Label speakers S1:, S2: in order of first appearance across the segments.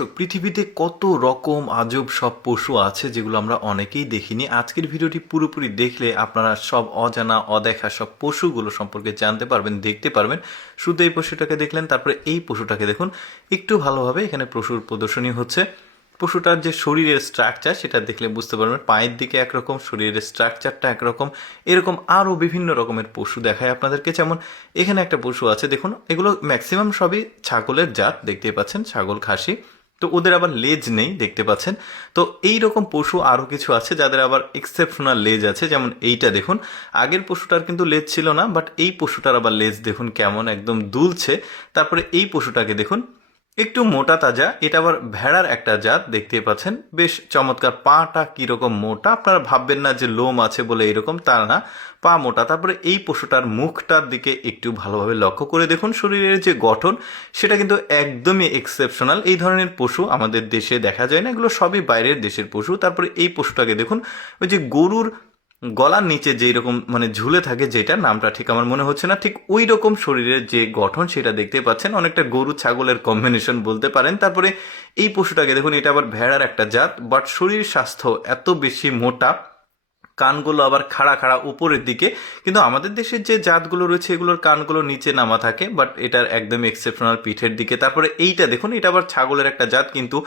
S1: দর্শক, পৃথিবীতে কত রকম আজব সব পশু আছে যেগুলো আমরা অনেকেই দেখিনি। আজকের ভিডিওটি পুরোপুরি দেখলে আপনারা সব অজানা, অদেখা সব পশুগুলো সম্পর্কে জানতে পারবেন, দেখতে পারবেন। শুধু এই পশুটাকে দেখলেন, তারপরে এই পশুটাকে দেখুন। একটু ভালোভাবে এখানে পশুর প্রদর্শনী হচ্ছে। পশুটার যে শরীরের স্ট্রাকচার সেটা দেখলে বুঝতে পারবেন। পায়ের দিকে একরকম, শরীরের স্ট্রাকচারটা একরকম। এরকম আরও বিভিন্ন রকমের পশু দেখায় আপনাদেরকে যেমন। এখানে একটা পশু আছে, দেখুন। এগুলো ম্যাক্সিমাম সবই ছাগলের জাত, দেখতেই পাচ্ছেন, ছাগল, খাসি। তো ওদের আবার লেজ নেই, দেখতে পাচ্ছেন। তো এই রকম পশু আরও কিছু আছে যাদের আবার এক্সেপশনাল লেজ আছে, যেমন এইটা দেখুন। আগের পশুটার কিন্তু লেজ ছিল না বাট এই পশুটার আবার লেজ দেখুন কেমন একদম দুলছে। তারপরে এই পশুটাকে দেখুন একটু মোটা তাজা, এটা আবার ভেড়ার একটা জাত দেখতে পাচ্ছেন। বেশ চমৎকার, পাটা কীরকম মোটা, আপনারা ভাববেন না যে লোম আছে বলে এরকম, তা না। পা মোটা, তারপরে এই পশুটার মুখটার দিকে একটু ভালোভাবে লক্ষ্য করে দেখুন, শরীরের যে গঠন, সেটা কিন্তু একদমই এক্সেপশনাল এই ধরনের পশু আমাদের দেশে দেখা যায় না, এগুলো সবই বাইরের দেশের পশু। তারপরে এই পশুটাকে দেখুন, ওই যে গরুর গলার নিচে যেই রকম মানে ঝুলে থাকে যেটা, নামটা ঠিক আমার মনে হচ্ছে না। ঠিক ওই রকম শরীরের যে গঠন সেটা দেখতে পাচ্ছেন। অনেকটা গরু ছাগলের কম্বিনেশন বলতে পারেন। তারপরে এই পশুটাকে দেখুন, এটা আবার ভেড়ার একটা জাত বাট শরীর স্বাস্থ্য এত বেশি মোটা, কানগুলো আবার খাড়া খাড়া উপরের দিকে। কিন্তু আমাদের দেশের যে জাতগুলো রয়েছে, এগুলোর কানগুলো নিচে নামা থাকে বাট এটার একদম এক্সেপশনাল পিঠের দিকে। তারপরে এইটা দেখুন, এটা আবার ছাগলের একটা জাত, কিন্তু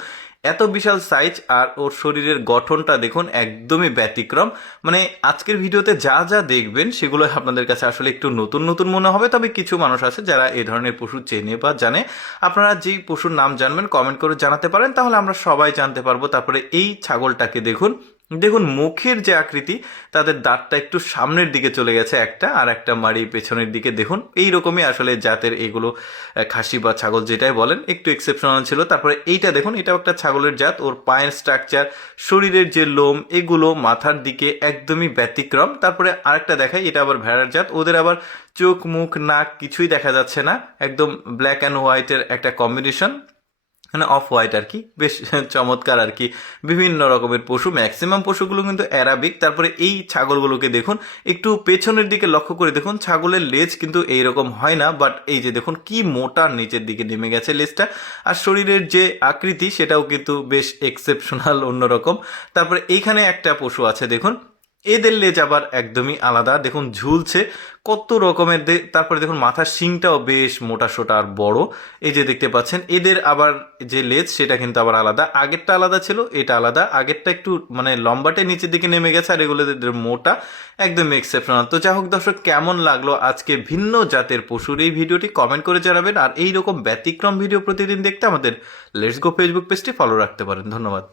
S1: এত বিশাল সাইজ আর ওর শরীরের গঠনটা দেখুন একদমই ব্যতিক্রম। মানে আজকের ভিডিওতে যা যা দেখবেন সেগুলো আপনাদের কাছে আসলে একটু নতুন নতুন মনে হবে। তবে কিছু মানুষ আছে যারা এই ধরনের পশু চেনে বা জানে। আপনারা যেই পশুর নাম জানবেন কমেন্ট করে জানাতে পারেন। তাহলে আমরা সবাই জানতে পারব। তারপরে এই ছাগলটাকে দেখুন। দেখুন, মুখের যে আকৃতি, তাদের দাঁতটা একটু সামনের দিকে চলে গেছে একটা, আর একটা মাড়ি পেছনের দিকে। দেখুন এই রকমই আসলে জাতের এগুলো খাসি বা ছাগল যেটাই বলেন, একটু এক্সেপশনাল ছিল। তারপরে এইটা দেখুন, এটাও একটা ছাগলের জাত, ওর পায়ের স্ট্রাকচার শরীরের যে লোম, এগুলো মাথার দিকে একদমই ব্যতিক্রম। তারপরে আরেকটা দেখাই, এটা আবার ভেড়ার জাত, ওদের আবার চোখ, মুখ, নাক কিছুই দেখা যাচ্ছে না, একদম ব্ল্যাক অ্যান্ড হোয়াইটের একটা কম্বিনেশন মানে অফ হোয়াইট আর কি, বেশ চমৎকার আর কি। বিভিন্ন রকমের পশু ম্যাক্সিমাম পশুগুলো কিন্তু অ্যারাবিক তারপরে এই ছাগলগুলোকে দেখুন, একটু পেছনের দিকে লক্ষ্য করে দেখুন, ছাগলের লেজ কিন্তু এইরকম হয় না বাট এই যে দেখুন, কি মোটা নিচের দিকে নেমে গেছে লেজটা। আর শরীরের যে আকৃতি, সেটাও কিন্তু বেশ এক্সেপশনাল অন্যরকম। তারপরে এইখানে একটা পশু আছে, দেখুন এদের লেজ আবার একদমই আলাদা। দেখুন, ঝুলছে কত রকমের তারপরে দেখুন, মাথার শিংটাও বেশ মোটা সোটা আর বড়। এই যে দেখতে পাচ্ছেন, এদের আবার যে লেজ, সেটা কিন্তু আবার আলাদা। আগেরটা আলাদা ছিল, এটা আলাদা। আগেরটা একটু মানে লম্বাটে নিচের দিকে নেমে গেছে, আর এগুলো এদের মোটা। একদম এক্সেপশনাল তো যাই হোক দর্শক, কেমন লাগল আজকে ভিন্ন জাতের পশুর এই ভিডিওটি? কমেন্ট করে জানাবেন। আর এই রকম ব্যতিক্রম ভিডিও প্রতিদিন দেখতে আমাদের লেটস গো ফেসবুক পেজটি ফলো রাখতে পারেন। ধন্যবাদ।